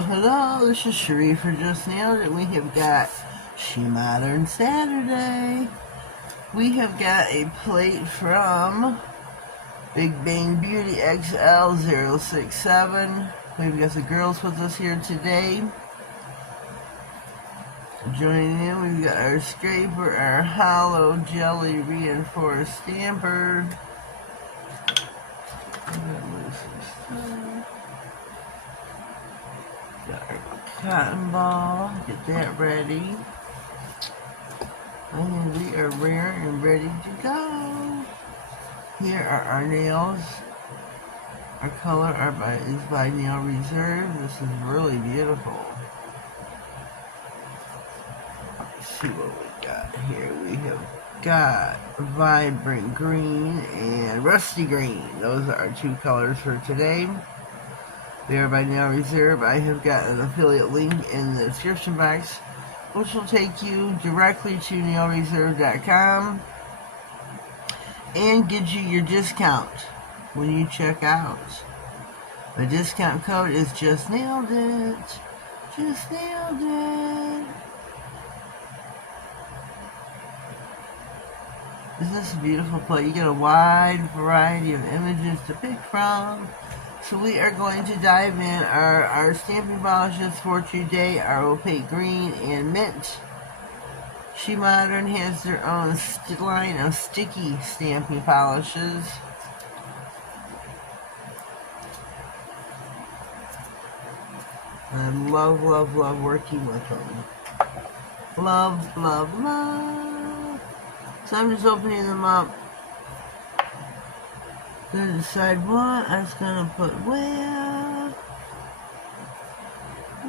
Hello, this is Sheree for Just Nailed It. We have got SheModern Saturday. We have got a plate from Big Bang Beauty XL067. We've got the girls with us here today. Joining in, we've got our scraper, our hollow jelly reinforced stamper. Got our cotton ball, get that ready. And we are rearing and ready to go. Here are our nails. Our color is by Nail Reserve. This is really beautiful. Let's see what we got here. We have got vibrant green and rusty green. Those are our two colors for today. They are by Nail Reserve. I have got an affiliate link in the description box, which will take you directly to nailreserve.com and gives you your discount when you check out. The discount code is Justailedit. Justailedit. Isn't this a beautiful plate? You get a wide variety of images to pick from. So we are going to dive in our stamping polishes for today, our opaque green and mint. SheModern has their own line of sticky stamping polishes. I love, love, love working with them. Love, love, love. So I'm just opening them up. Gonna decide what I was gonna put where.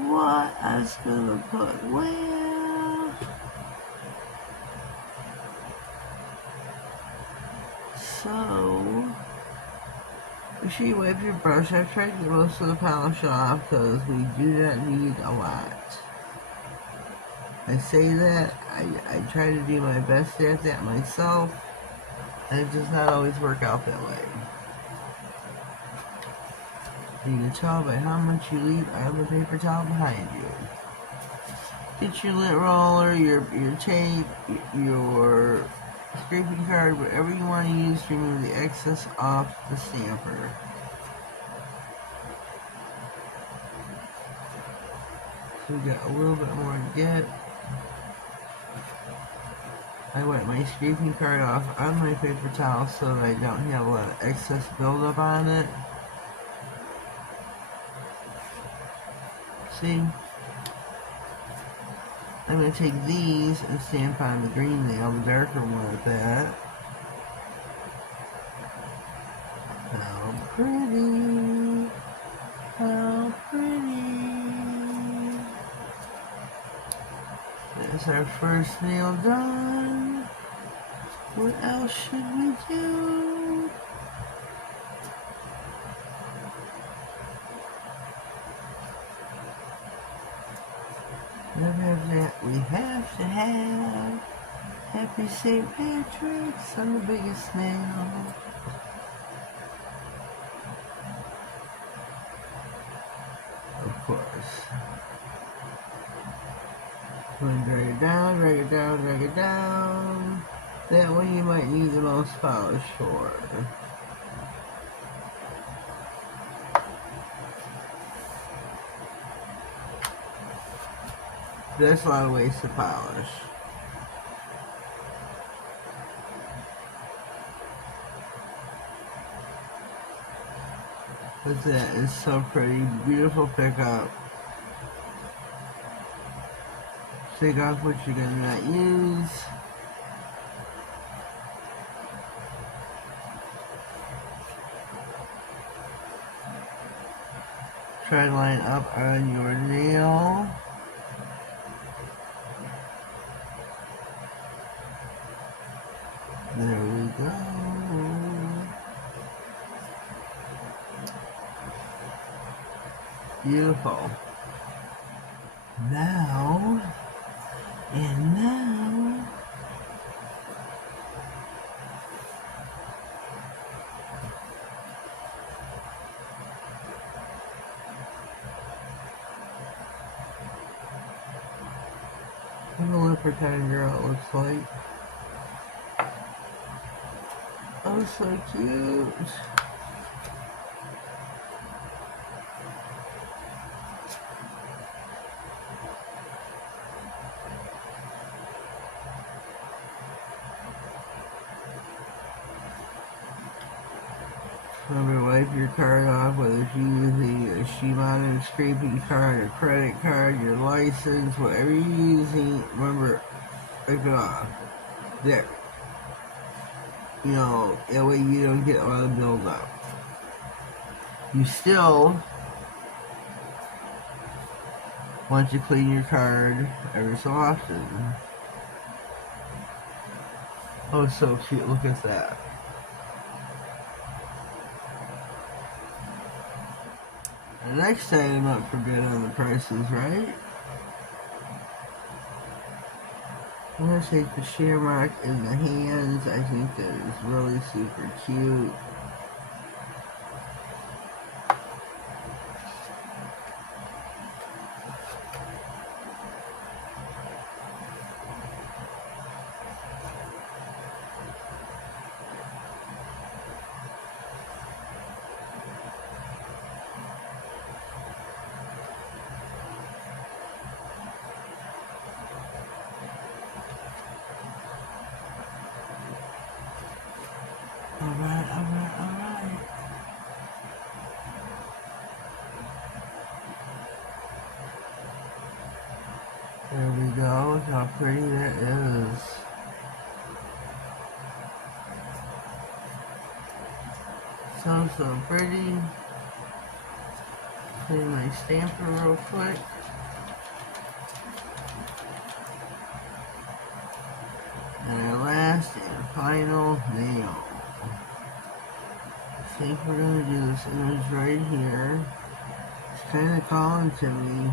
What I was gonna put where. So, make sure you wipe your brush. I've tried to get most of the polish off because we do not need a lot. I say that, I try to do my best at that myself, and it does not always work out that way. You can tell by how much you leave on the paper towel behind you. Get your lint roller, your tape, your scraping card, whatever you want to use to remove the excess off the stamper. So we got a little bit more to get. I wipe my scraping card off on my paper towel so that I don't have a lot of excess buildup on it. See? I'm going to take these and stamp on the green nail, the darker one at that. How pretty. How pretty. That's our first nail done. What else should we do? We have to have Happy St. Patrick's on the biggest nail. Of course. Drag it down, drag it down, drag it down. That one you might need the most polish for. That's a lot of ways to polish. But that is so pretty. Beautiful pickup. Take off what you're going to not use. Try to line up on your nail. There we go. Beautiful. Now, a leopard kind of girl, it looks like. Oh, so cute. Remember, wipe your card off, whether it's using a SheModern scraping card, a credit card, your license, whatever you're using, remember, wipe it off. There. You know, that way you don't get a lot of buildup. You still want to clean your card every so often. Oh, so cute. Look at that. The next item up for bid on the prices, right? I'm going to take the shamrock in the hands. I think that is really super cute. Alright. There we go. Look how pretty that is. So pretty. Clean my stamper real quick. And our last and final nail. I think we're going to do this image right here. It's kind of calling to me.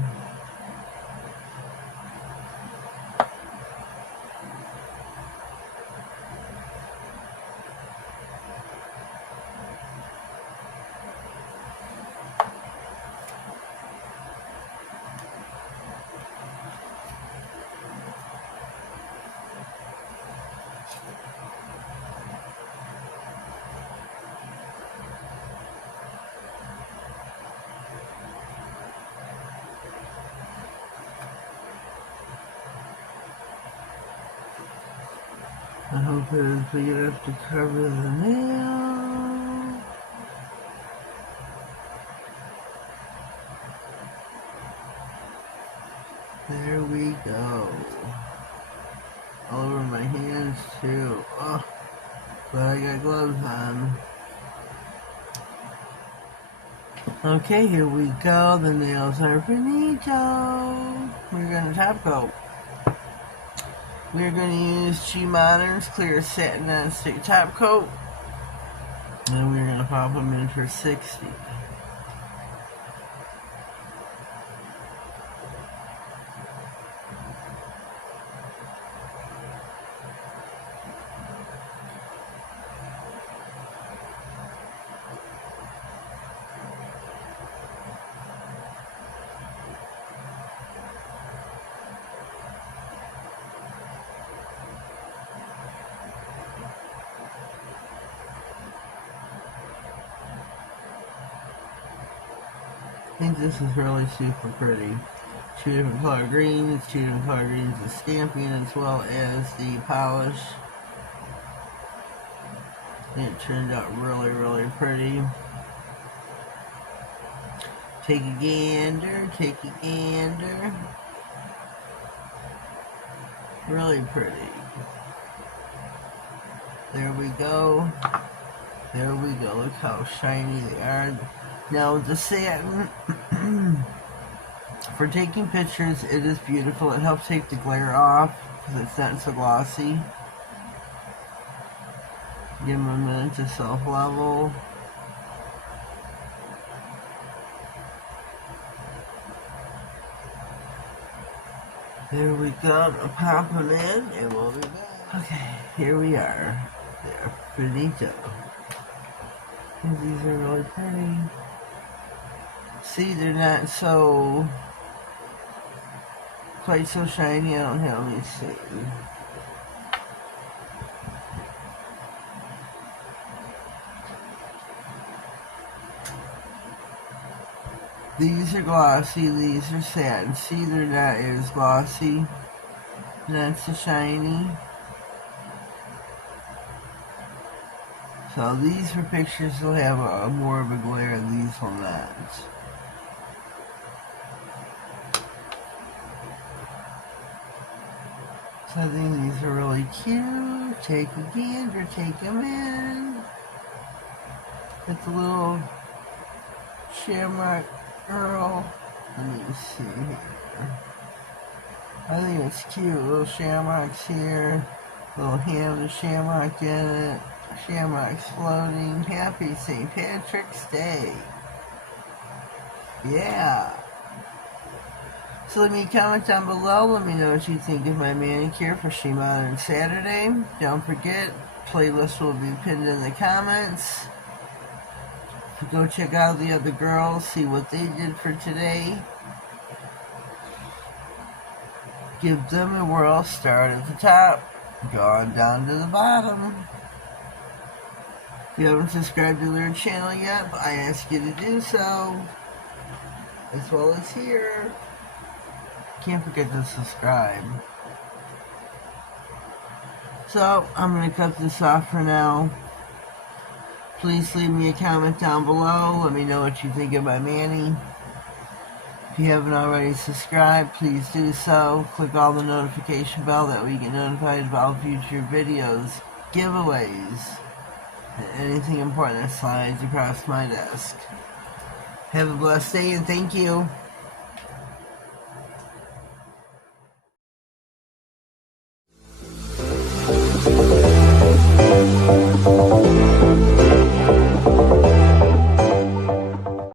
I hope it is big enough to cover the nail. There we go. All over my hands too. Oh, but I got gloves on. Okay, here we go. The nails are finito. We're gonna top coat. We're going to use SheModern's Clear Satin Non-Stick Top Coat. And we're going to pop them in for 60. I think this is really super pretty. 2 different color greens, 2 different color greens of stamping as well as the polish. It turned out really, really pretty. Take a gander, take a gander. Really pretty. There we go. There we go. Look how shiny they are. Now the satin, for taking pictures, it is beautiful. It helps take the glare off because it's not so glossy. Give them a minute to self-level. There we go. I'll pop them in and we'll be back. Okay, here we are. They're finito. These are really pretty. See, they're not so quite so shiny. I don't have, let me see. These are glossy, these are satin. See, they're not as glossy, not so shiny. So these for pictures will have a more of a glare, these will not. So I think these are really cute. Take a gander, take them in. With the little shamrock girl. Let me see here. I think it's cute. Little shamrocks here. Little hand of shamrock in it. Shamrocks floating. Happy St. Patrick's Day. Yeah. So let me comment down below. Let me know what you think of my manicure for SheModern Saturday. Don't forget, playlist will be pinned in the comments. Go check out the other girls, see what they did for today. Give them a whirl. Start at the top, go on down to the bottom. If you haven't subscribed to their channel yet, I ask you to do so, as well as here. Can't forget to subscribe. So, I'm going to cut this off for now. Please leave me a comment down below. Let me know what you think of my mani. If you haven't already subscribed, please do so. Click on the notification bell, that way you get notified of all future videos, giveaways, and anything important that slides across my desk. Have a blessed day and thank you.